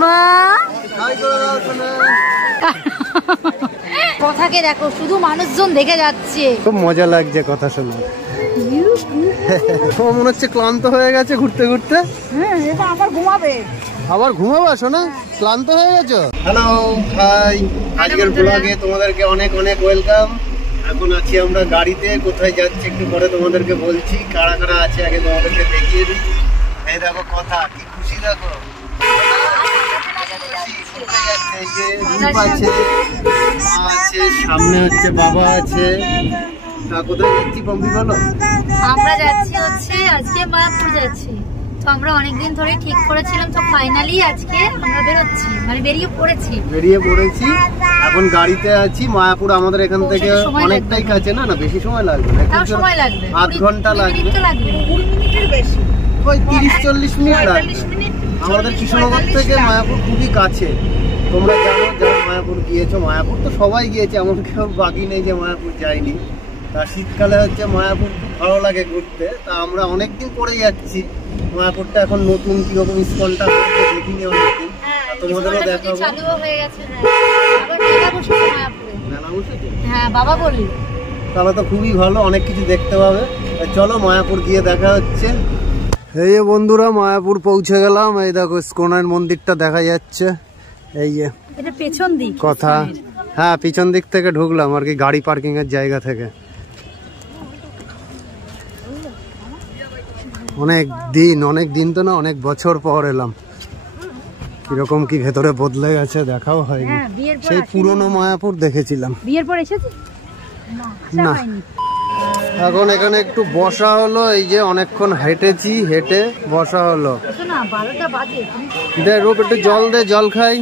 মাম্মা কথাকে দেখো, শুধু মানুষজন দেখে যাচ্ছে। খুব মজা লাগছে কথা শুনে। মনে হচ্ছে ক্লান্ত হয়ে গেছে ঘুরতে ঘুরতে। হ্যাঁ, এটা আবার ঘুমাবে। আবার ঘুমাবা শোনা? ক্লান্ত হয়ে গেছো? হ্যালো হাই, আজকের ব্লগে তোমাদেরকে অনেক অনেক ওয়েলকাম। এখন আছি আমরা গাড়িতে, কোথায় যাচ্ছি একটু পরে তোমাদেরকে বলছি। কারা কারা আছে আগে তোমাদেরকে দেখিয়ে দিই। এই দেখো কথা, কি খুশি দেখো। সামনে হচ্ছে বাবা আছে। তা কোথায় যাচ্ছি পম্পি বলো? আমরা যাচ্ছি হচ্ছে আজকে মায়াপুর যাচ্ছি। তো আমরা অনেকদিন ধরে ঠিক করেছিলাম, তো ফাইনালি আজকে আমরা বেরোচ্ছি, মানে বেরিয়ে পড়েছি। এখন গাড়িতে আছি। মায়াপুর আমাদের এখান থেকে অনেকটাই কাছে। না না, বেশি সময় লাগবে না, সময় লাগবে 8 ঘন্টা লাগবে। 20 মিনিটের বেশি, ওই 30-40 মিনিট লাগবে। আমাদের কৃষ্ণনগর থেকে মায়াপুর খুবই কাছে। তোমরা জানো যারা মায়াপুর গিয়েছো, মায়াপুর তো সবাই গিয়েছে, এমন কেউ বাকি নেই যে মায়াপুর যায়নি। তা শীতকালে হচ্ছে মায়াপুর খুব ভালো লাগে ঘুরতে। তা আমরা অনেকদিন পরে যাচ্ছি মায়াপুরটা। এখন নতুন কিরকম স্কনটা দেখিনি অনেকদিন, তোমাদেরও দেখাবো। হ্যাঁ বাবা বললি, তাহলে তো খুবই ভালো, অনেক কিছু দেখতে পাবে। চলো মায়াপুর গিয়ে দেখা হচ্ছে। এই যে বন্ধুরা, মায়াপুর পৌঁছে গেলাম। এই দেখো ইস্কনের মন্দিরটা দেখা যাচ্ছে। এই যে এটা পেছন দিক কথা। হ্যাঁ, পিছন দিক থেকে ঢুকলাম আর কি, গাড়ি পার্কিং এর জায়গা থেকে। অনেক দিন তো না, অনেক বছর পর এলাম। কিরকম কি ভেতরে বদলে গেছে দেখাও হয়নি। সেই পুরনো মায়াপুর দেখেছিলাম। বিয়ের পর এসেছি না, এখন এখানে একটু বসা হলো। এই যে অনেকক্ষণ হেঁটে বসা হলো। দে রূপ, একটু জল দে, জল খাই।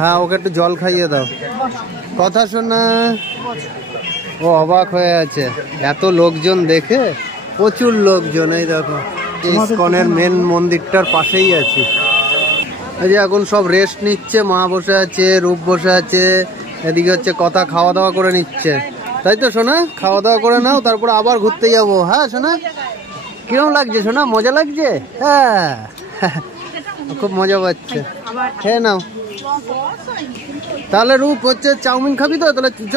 হ্যাঁ, ওকে একটু জল খাইয়ে দাও। কথা শোনা। ও অবাক হয়ে আছে, এত লোকজন দেখে। প্রচুর লোকজন। এই দেখো ইস্কনের মেন মন্দিরটার পাশেই আছে। এই যে এখন সব রেস্ট নিচ্ছে। মা বসে আছে, রূপ বসে আছে, এদিকে হচ্ছে কথা খাওয়া দাওয়া করে নিচ্ছে। তাই তো সোনা? খাওয়া দাওয়া করে নাও, তারপর আবার ঘুরতে যাবো। হ্যাঁ সোনা, কিরকম লাগছে সোনা? মজা লাগছে? হ্যাঁ, খুব মজা পাচ্ছে। খেয়ে নাও। তাহলে রূপ হচ্ছে চাউমিন খাবি তো? তাহলে চ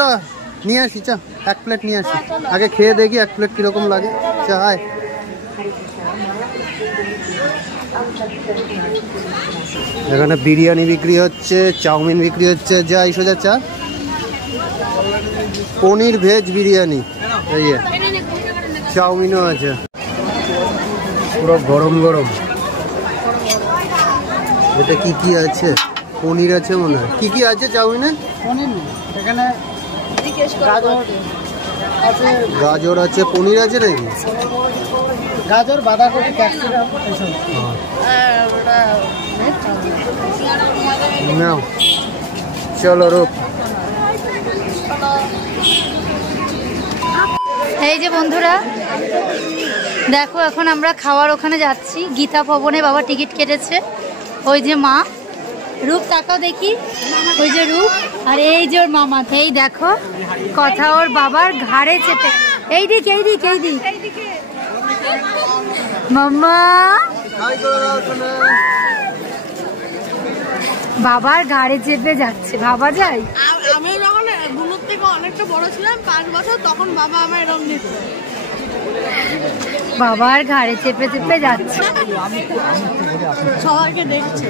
নিয়ে আসি, চ 1 প্লেট নিয়ে আসি। আগে খেয়ে দেখি 1 প্লেট কিরকম লাগে। চ আয়। এখানে বিরিয়ানি বিক্রি হচ্ছে, চাউমিন বিক্রি হচ্ছে। যা সোজা চা। পনির ভেজ বিরিয়ানি, এই চাউমিনও আছে, পুরো গরম গরম। এটা কি আছে? পনির আছে মনে হয়। কি আছে চাউমিনে? এখানে গাজর আছে, পনির আছে নাকি? গাজর, বাঁধাকপি, ক্যাপসিকাম। নাও চলো রূপ। এই যে বন্ধুরা দেখো, এখন আমরা খাওয়ার ওখানে যাচ্ছি। গীতা ভবনে বাবা টিকিট কেটেছে। ওই যে মা, রূপ তাকাও দেখি, ওই যে রূপ, আর এই যে ওর মামা। এই দেখো কথা ওর বাবার ঘাড়ে চেপে। এই দিক মাম্মা, বাবার ঘাড়ে চেপে যাচ্ছে। ভাবা যায়? আমি যখন গুলোর থেকে অনেকটা বড় ছিলাম, 5 বছর, তখন বাবা আমার এরকম দিত। বাবার ঘাড়ে চেপে যাচ্ছে। সবাইকে দেখছে।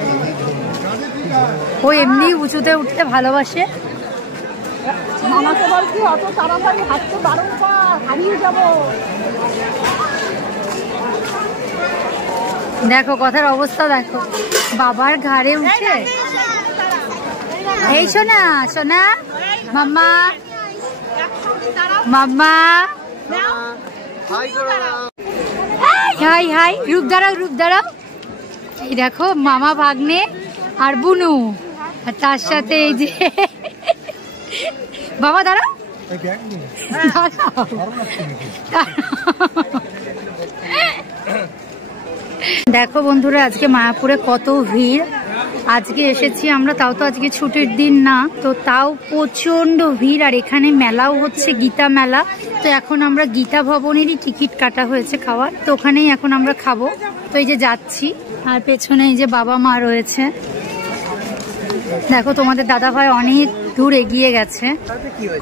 ও এমনি উঁচুতে উঠতে ভালোবাসে। মামাকে বলছি অত তাড়াতাড়ি হাঁটতে পারো না, হারিয়ে যাবো। দেখো কথার অবস্থা দেখো, বাবার ঘাড়ে উঠে। এই শোনা শোনা, মাম্মা মাম্মা, হাই। রূপ দাঁড়াও। এই দেখো মামা, ভাগ্নে আর বুনু, আর তার সাথে এই যে বাবা। দাঁড়াও। দেখো বন্ধুরা, আজকে মায়াপুরে কত ভিড়। আজকে এসেছি আমরা, তাও তো আজকে ছুটির দিন না, তো তাও প্রচন্ড ভিড়। আর এখানে মেলাও হচ্ছে, গীতা মেলা। তো এখন আমরা গীতা ভবনেরই টিকিট কাটা হয়েছে খাওয়ার, তো ওখানেই এখন আমরা খাবো। তো এই যে যাচ্ছি। আর পেছনে এই যে বাবা মা রয়েছে। দেখো তোমাদের দাদা ভাই অনেক দূর এগিয়ে গেছে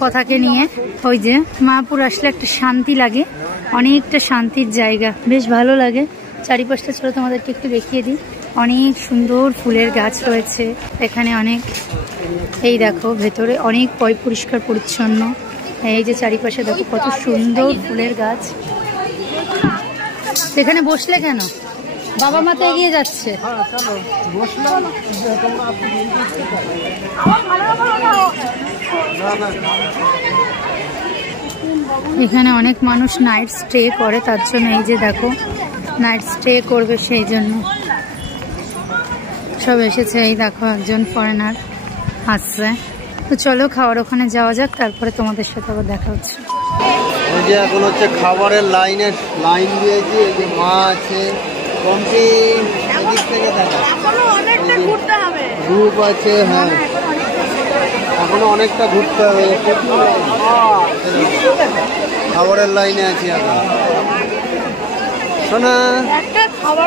কথাকে নিয়ে। ওই যে মায়াপুর আসলে একটা শান্তি লাগে, অনেকটা শান্তির জায়গা, বেশ ভালো লাগে। চারিপাশটা চলো তোমাদেরকে একটু দেখিয়ে দিই। অনেক সুন্দর ফুলের গাছ রয়েছে এখানে অনেক। এই দেখো ভেতরে অনেক পরিষ্কার পরিচ্ছন্ন। এই যে চারিপাশে দেখো কত সুন্দর ফুলের গাছ। এখানে বসলে কেন? বাবা মা তো এগিয়ে যাচ্ছে। এখানে অনেক মানুষ নাইট স্টে করে, তার জন্য এই যে দেখো নাইট স্টে করবে সেই জন্য সব এসেছে। এই দেখো একজন ফরেনার আসছে। তো চলো খাওয়ার ওখানে যাওয়া যাক, তারপরে তোমাদের সাথে আবার দেখা হচ্ছে। ওই যে এখন হচ্ছে খাবারের লাইন দিয়েছি। এই যে মা আছে, গ্রুপ আছে। হ্যাঁ এখনো অনেকটা ঘুরতে হবে, খাবারের লাইনে আছি এখন। শোনা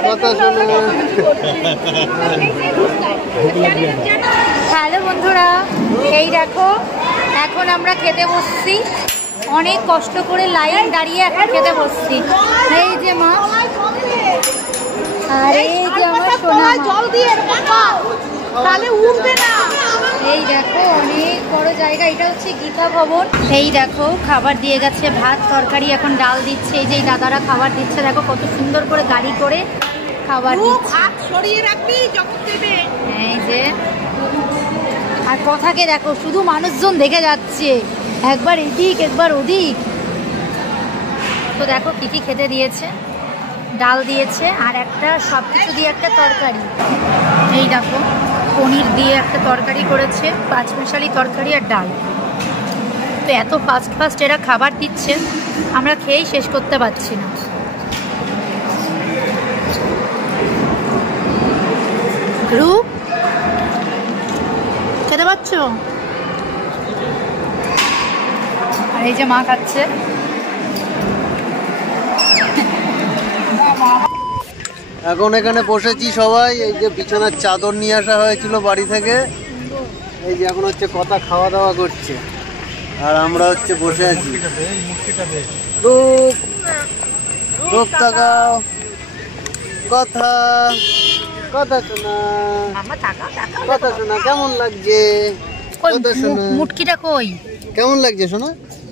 কথা শোনা। হ্যালো বন্ধুরা, এই দেখো এখন আমরা খেতে বসছি। অনেক কষ্ট করে লাইন দাঁড়িয়ে এখন খেতে বসছি। এই যে মা, আর এই যে আমার সোনা জল দিয়ে তাহলে উঠবে না। এই দেখো অনেক বড় জায়গা, এটা হচ্ছে গীতা ভবন। এই দেখো খাবার দিয়ে গেছে, ভাত তরকারি, এখন ডাল দিচ্ছে। এই যে দাদারা খাবার দিচ্ছে, দেখো কত সুন্দর করে গাড়ি করে খাবার দিচ্ছে। এই যে আর কথাকে দেখো শুধু মানুষজন দেখে যাচ্ছে, একবার এদিক একবার ওদিক। তো দেখো কি কি খেতে দিয়েছে, ডাল দিয়েছে আর একটা সব কিছু দিয়ে একটা তরকারি। এই দেখো পনির দিয়ে একটা তরকারি করেছে, পাঁচমিশালি তরকারি আর ডাল। তো এত ফাস্ট এরা খাবার দিচ্ছে, আমরা খেয়েই শেষ করতে পারছি না। রূপ খেতে পাচ্ছ? আর এই যে মা খাচ্ছে। এখন এখানে বসেছি সবাই। এই যে বিছানার চাদর নিয়ে আসা হয়েছিল বাড়ি থেকে। এই যে এখন হচ্ছে কথা খাওয়া দাওয়া করছে আর আমরা হচ্ছে বসে আছি। রূপ তাকাও, কথা কথা শোনা, কথা শোনা। কেমন লাগছে? মুটকিটা কই? কেমন লাগছে শোনা?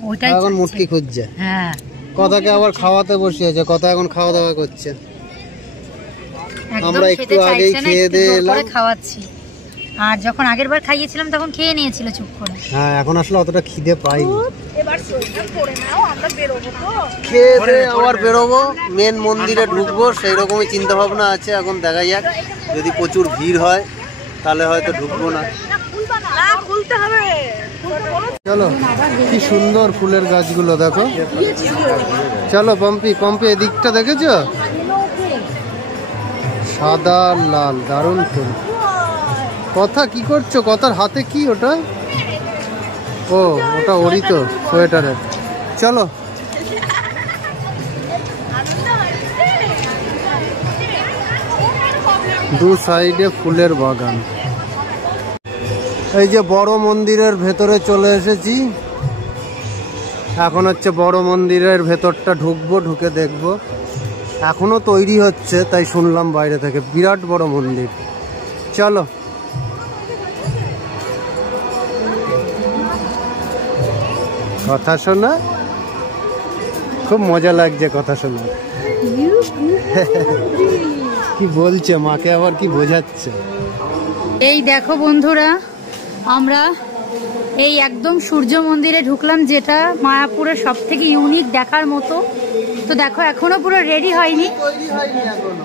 ওইটাই এখন মুটকি খুঁজছে। হ্যাঁ কথাকে আবার খাওয়াতে বসিয়েছে, কথা এখন খাওয়া দাওয়া করছে। আমরা একটু আগেই খেয়ে দিয়ে এলাম, খাওয়াচ্ছি। আর যখন আগের বার খাইয়েছিলাম তখন খেয়ে নিয়েছিল চুপ করে। হ্যাঁ এখন আসলে অতটা খিদে পাইনি। খেয়ে দিয়ে আবার বেরোবো, মেন মন্দিরে ঢুকবো সেই রকমই চিন্তা ভাবনা আছে। এখন দেখা যাক, যদি প্রচুর ভিড় হয় তাহলে হয়তো ঢুকবো না। চলো কি সুন্দর ফুলের গাছগুলো দেখো। চলো পম্পি এদিকটা দেখেছো? সাদা লাল দারুণ ফুল। কথা কি করছো? কথার হাতে কি ওটা? ও ওটা ওরই তো সোয়েটারের। চলো দু সাইডে ফুলের বাগান। এই যে বড় মন্দিরের ভেতরে চলে এসেছি। এখন হচ্ছে বড় মন্দিরের ভেতরটা ঢুকবো, ঢুকে দেখবো। এখনো তৈরি হচ্ছে তাই শুনলাম বাইরে থেকে, বিরাট বড় মন্দির। চলো কথা শোনা, খুব মজা লাগছে কথা শোনা। কি বলছে মাকে আবার কি বোঝাচ্ছে? এই দেখো বন্ধুরা, আমরা এই একদম সূর্য মন্দিরে ঢুকলাম, যেটা মায়াপুরের সব থেকে ইউনিক দেখার মতো। তো দেখো এখনো পুরো রেডি হয়নি,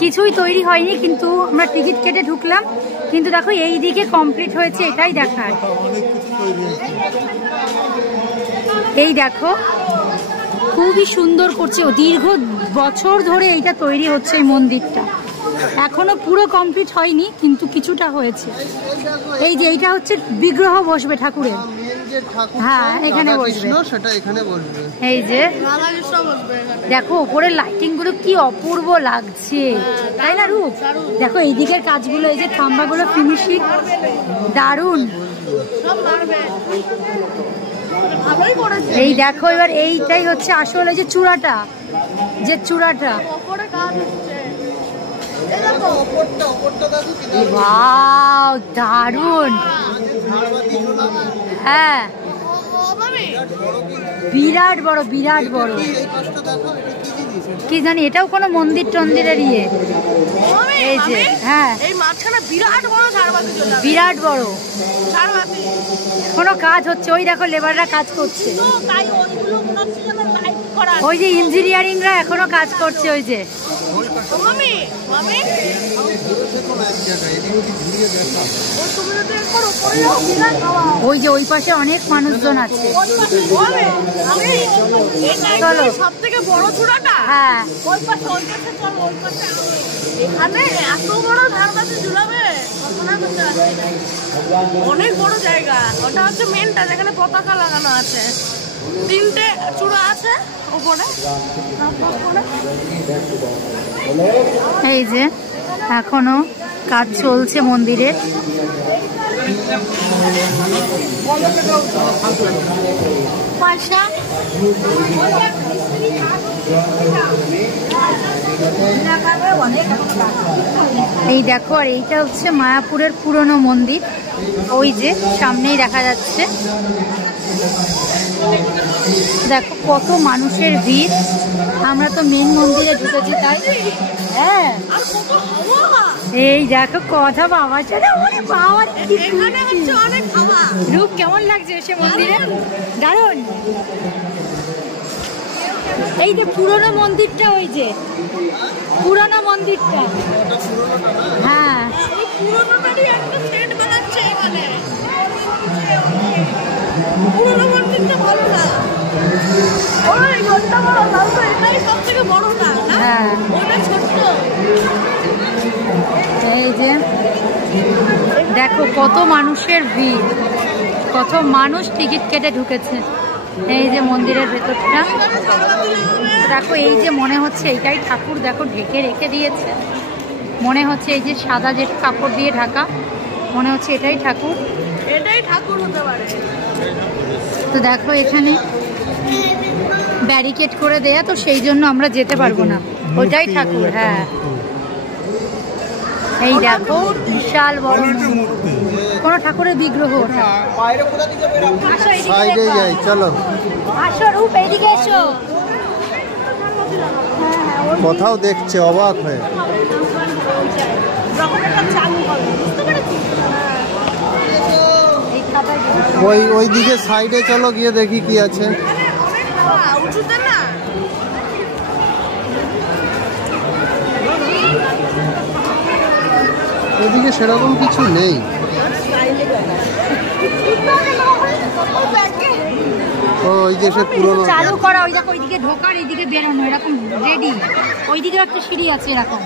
কিছুই তৈরি হয়নি, কিন্তু আমরা টিকিট কেটে ঢুকলাম। কিন্তু দেখো এই দিকে কমপ্লিট হয়েছে, এটাই দেখার। এই দেখো খুবই সুন্দর করছে, দীর্ঘ বছর ধরে এইটা তৈরি হচ্ছে এই মন্দিরটা। এখনো পুরো কমপ্লিট হয়নি, কিন্তু কিছুটা হয়েছে। এই যে এইটা হচ্ছে বিগ্রহ বসবে ঠাকুরের। হ্যাঁ, এখানে বসবে, সেটা এখানে বসবে। এই যে দেখো উপরের লাইটিং গুলো কি অপূর্ব লাগছে, তাই না রূপ? দেখো এই দিকের কাজগুলো, এই যে থাম্বাগুলো ফিনিশিং দারুণ। এই দেখো এবার এইটাই হচ্ছে আসলে যে চূড়াটা, যে চূড়াটা ওয়াও দারুণ। হ্যাঁ বিরাট বড়, বিরাট বড়। কি জানি এটাও কোনো মন্দির টন্দিরের ইয়ে। এই যে হ্যাঁ বিরাট বড়, কোনো কাজ হচ্ছে, ওই দেখো লেবাররা কাজ করছে, ওই যে ইঞ্জিনিয়ারিংরা এখনো কাজ করছে। ওই যে ওই যে ওই পাশে অনেক মানুষজন আছে। চলো সব থেকে বড় চূড়াটা, হ্যাঁ ওই পাশে এখানে এত বড় ধার কাছে ঝুলাবে, অনেক বড় জায়গা। ওটা হচ্ছে মেনটা, যেখানে পতাকা লাগানো আছে, 3টে চূড়া আছে উপরে। এই যে এখনো কাজ চলছে মন্দিরে। এই দেখো, আর এইটা হচ্ছে মায়াপুরের পুরনো মন্দির, ওই যে সামনেই দেখা যাচ্ছে। দেখো কত মানুষের ভিড়, আমরা তো মেন মন্দিরে ঢুকেছি তাই। হ্যাঁ এই দেখো কথা বাবার সাথে, রূপ কেমন লাগছে এসে মন্দিরে? দারুণ। এই যে পুরনো মন্দিরটা, ওই যে পুরনো মন্দিরটা, হ্যাঁ পুরোনো মন্দিরটা ভালো না, এটাই সব থেকে বড় না, হ্যাঁ ওটা ছোট্ট। এই যে দেখো কত মানুষের ভিড়, কত মানুষ টিকিট কেটে ঢুকেছে এই যে মন্দিরের ভেতরটা। দেখো এই যে মনে হচ্ছে এইটাই ঠাকুর, দেখো ঢেকে রেখে দিয়েছে, মনে হচ্ছে এই যে সাদা যে কাপড় দিয়ে ঢাকা, মনে হচ্ছে এটাই ঠাকুর, এটাই ঠাকুর হতে পারে। তো দেখো এখানে ব্যারিকেড করে দেয়া, তো সেই জন্য আমরা যেতে পারবো না, ওইটাই ঠাকুর। হ্যাঁ এই দেখো বিশাল বড় কোন ঠাকুরের বিগ্রহ, সাইডে যাই চলো। আসো রূপ, এইদিকে এসো। কোথাও দেখছে অবাক হয়ে। ওই দিকে সাইডে চলো, গিয়ে দেখি কি আছে। ওইদিকে সেরকম কিছু নেই। ওই যে সে পুরনো চালু করা, ওই দেখো ওইদিকে ঢোকার, এইদিকে বেরোনো, এরকম রেডি। ওইদিকে একটা সিঁড়ি আছে এরকম,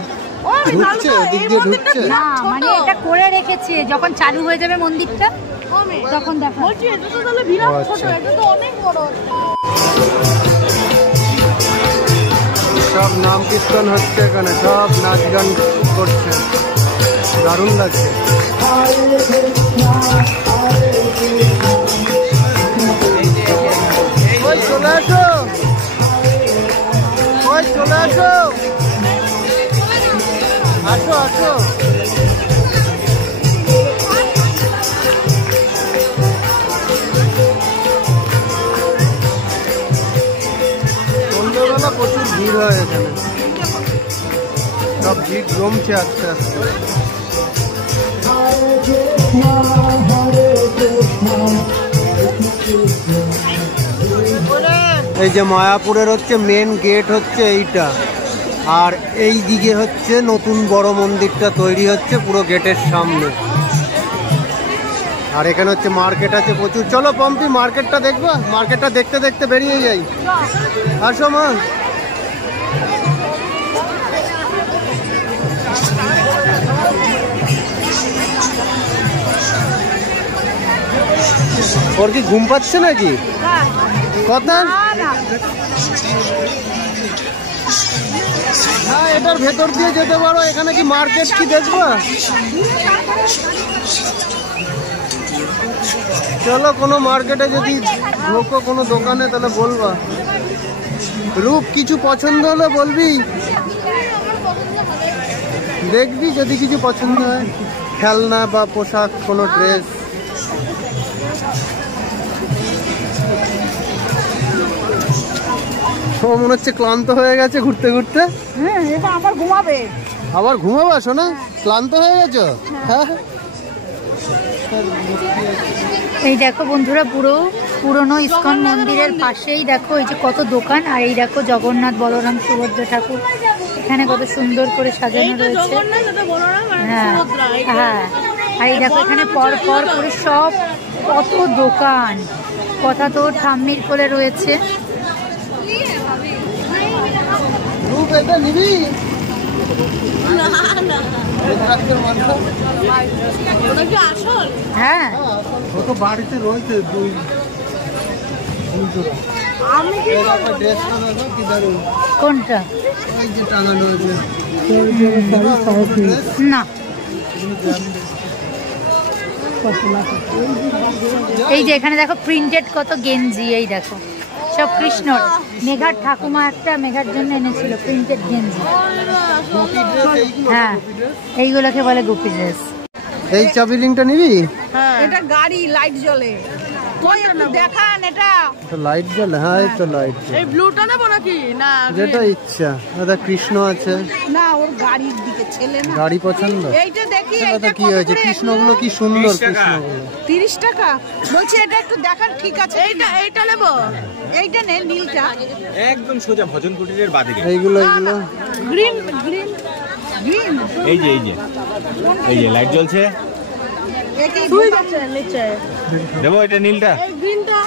ঢুকছে, ওদিক দিয়ে ঢুকছে না মানে এটা করে রেখেছে, যখন চালু হয়ে যাবে মন্দিরটা তখন দেখো। সব নাম কীর্তন হচ্ছে এখানে, সব নাচ গান করছে, দারুণ লাগছে। ওই চলে আসো, ওই চলে আসো, আসো আসো। সন্ধ্যেবেলা প্রচুর ভিড় হয় এখানে, সব ভিড় জমছে আস্তে আস্তে। এই যে মায়াপুরের হচ্ছে মেন গেট হচ্ছে এইটা, আর এই দিকে হচ্ছে নতুন বড় মন্দিরটা তৈরি হচ্ছে পুরো গেটের সামনে। আর এখানে হচ্ছে মার্কেট আছে প্রচুর। চলো পম্পি, মার্কেটটা দেখবা, মার্কেটটা দেখতে দেখতে বেরিয়ে যাই। আসো মা। ওর কি ঘুম পাচ্ছে নাকি? কথা হ্যাঁ, এটার ভেতর দিয়ে যেতে পারো। এখানে কি মার্কেট কি দেখবা? চলো কোনো মার্কেটে যদি ঢোকো কোনো দোকানে তাহলে বলবা। রূপ কিছু পছন্দ হলে বলবি, দেখবি যদি কিছু পছন্দ হয়, খেলনা বা পোশাক, কোনো ড্রেস। ও মনে হচ্ছে ক্লান্ত হয়ে গেছে ঘুরতে ঘুরতে। হ্যাঁ, এটা আবার ঘুমাবে। আবার ঘুমাবা শোনা? ক্লান্ত হয়ে গেছো? হ্যাঁ। এই দেখো বন্ধুরা, পুরনো ইস্কন মন্দিরের পাশেই দেখো এই যে কত দোকান, আর এই দেখো জগন্নাথ বলরাম সুভদ্রা ঠাকুর এখানে কত সুন্দর করে সাজানো রয়েছে। হ্যাঁ হ্যাঁ, আর এই দেখো এখানে পর পর করে সব কত দোকান, কথা তো ঠাম্মির কোলে রয়েছে। এটা নিবি? হ্যাঁ, বাড়িতে রয়েছে কোনটা? না, এই যে এখানে দেখো প্রিন্টেড কত গেঞ্জি, এই দেখো সব কৃষ্ণর। মেঘার ঠাকুমা একটা মেঘার জন্য এনেছিল প্রিন্টেড গেঞ্জি। হ্যাঁ, এইগুলোকে বলে গোপী ড্রেস। এই চাবি রিংটা নিবি? এটা গাড়ি লাইট জ্বলে। ওই একটু দেখান এটা। তো লাইট জ্বলে? হ্যাঁ, এই তো লাইট। এই ব্লুটা নেবো নাকি? না, যেটা ইচ্ছা। দাদা কৃষ্ণ আছে না, ওর গাড়ির দিকে ছেলে না। গাড়ি পছন্দ? এইটা দেখি। দাদা কি হয়েছে? কৃষ্ণগুলো কি সুন্দর কৃষ্ণগুলো। 30 টাকা বলছি, এটা একটু দেখান ঠিক আছে। এইটা নেবো। এইটা নে, নীলটা একদম সোজা ভজন কুটিরের বাদিকে। এইগুলো গ্রিন গ্রিন গ্রিন। এই যে এই যে লাইট জ্বলছে। একই দুই আছে নিচে। দেবো এটা নীলটা? এই গ্রিনটা।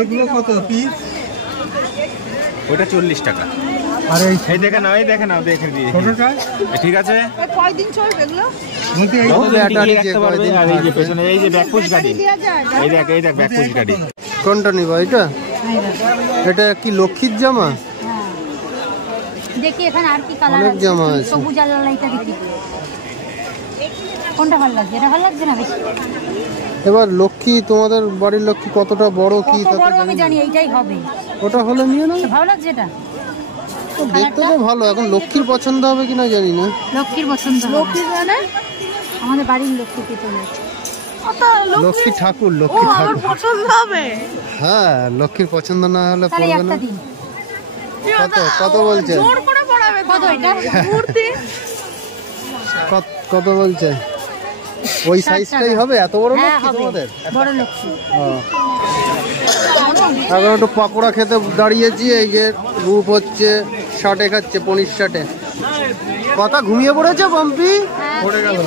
এইগুলো কত পিস? ওটা 40 টাকা। আরে এই দেখে নাও, এই দেখে নাও, দেখে দিয়ে ঠিক আছে। এই কয়দিন চলবে এগুলো? ব্যাটারি যে আর এই যে পেছনে এই যে ব্যাকপুশ গাড়ি, দেয়া যায়। এই দেখ ব্যাকপুশ গাড়ি। কোনটা নিবা? এটা? এটা কি লক্ষ্মীর জামা? দেখি এখানে আর কি কালার অনেক জামা আছে। আছে। সবুজ আর লালটা দেখি কোনটা ভালো লাগছে। এটা ভালো লাগছে না বেশি? এবার লক্ষ্মী, তোমাদের বাড়ির লক্ষ্মী কতটা বড় কি কত বড় আমি জানি, এইটাই হবে। ওটা হলে নিয়ে নাও। ভালো লাগছে এটা? দেখতে তো ভালো, এখন লক্ষ্মীর পছন্দ হবে কিনা জানি না। লক্ষ্মীর পছন্দ হবে। লক্ষ্মী মানে? আমাদের বাড়ির লক্ষ্মীকে তোলে। লক্ষ্মী ঠাকুর, ও লক্ষ্মী আমার ঠাকুর। পছন্দ হবে। হ্যাঁ, লক্ষ্মীর পছন্দ না হলে তাহলে পড়বে একটা না। দিন। কত বলছে? জোর করে পড়াবে। কত এটা? মূর্তি কত বলছে? ওই সাইজটাই হবে? এত বড় হ্যাঁ লক্ষ্মী হবে, তোমাদের? বড় লক্ষ্মী। এখন একটু পাকোড়া খেতে দাঁড়িয়েছি। এই যে রূপ হচ্ছে শাটে খাচ্ছে, পনির শাটে। কথা ঘুমিয়ে পড়েছে পম্পি? পড়ে গেল।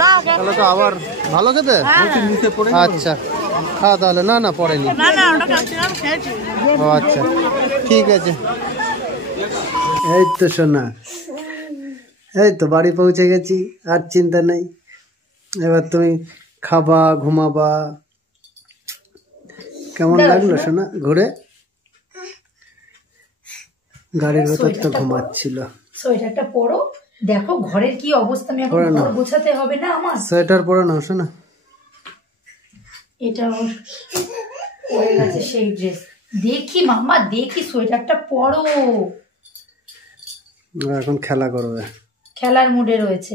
না, তাহলে তো আবার ভালো খেতে। আচ্ছা খা তাহলে। না না পড়েনি। না না, ওটা ক্যাপসিকাম খেয়েছি। ও আচ্ছা, ঠিক আছে। এই তো শোনা, এই তো বাড়ি পৌঁছে গেছি, আর চিন্তা নেই। এবার তুমি খাবা, ঘুমাবা। কেমন লাগলো শোনা ঘুরে? গাড়ির ভেতর তো ঘুমাচ্ছিল। সোয়েটারটা পরো, দেখো ঘরের কি অবস্থা। আমি এখন পরে নাও। ঘর গোছাতে হবে না আমার। সোয়েটার পরে নাও শোনা। এটা পরে গেছে সেই ড্রেস। দেখি মামা, দেখি সোয়েটারটা পরো। এখন খেলা করবে, খেলার মুডে রয়েছে,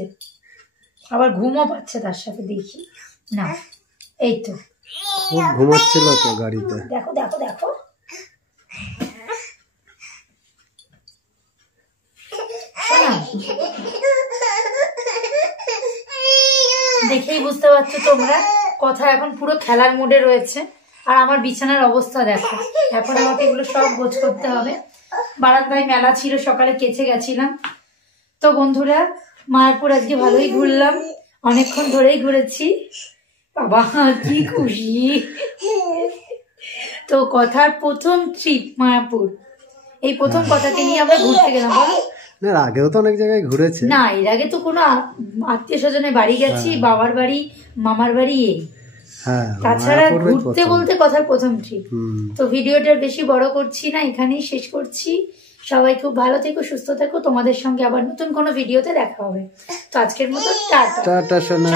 আবার ঘুমও পাচ্ছে তার সাথে। দেখি না, এই তো খুব ঘুমাচ্ছিল তো গাড়িতে। দেখো দেখো দেখো। দেখেই বুঝতে পারছো তোমরা, কথা এখন পুরো খেলার মুডে রয়েছে। আর আমার বিছানার অবস্থা দেখো। এখন আমাকে এগুলো সব গোছ করতে হবে। বারান্দায় মেলা ছিল, সকালে কেচে গেছিলাম। তো বন্ধুরা, মায়াপুর আজকে ভালোই ঘুরলাম, অনেকক্ষণ ধরেই ঘুরেছি। বাবা কি খুশি। তো কথার প্রথম ট্রিপ মায়াপুর, এই প্রথম কথাকে নিয়ে আমরা ঘুরতে গেলাম। বলো না, আগেও তো অনেক জায়গায় ঘুরেছে। না, এর আগে তো কোনো আত্মীয় স্বজনের বাড়ি গেছি, বাবার বাড়ি, মামার বাড়ি। এই হ্যাঁ তাছাড়া মায়াপুরের ঘুরতে প্রথম। বলতে কথার প্রথম ট্রিপ। হুম। তো ভিডিওটা বেশি বড় করছি না, এখানেই শেষ করছি। সবাই খুব ভালো থেকো, সুস্থ থেকো, তোমাদের সঙ্গে আবার নতুন কোনো ভিডিওতে দেখা হবে। তো আজকের মতো টাটা। টাটা সোনা।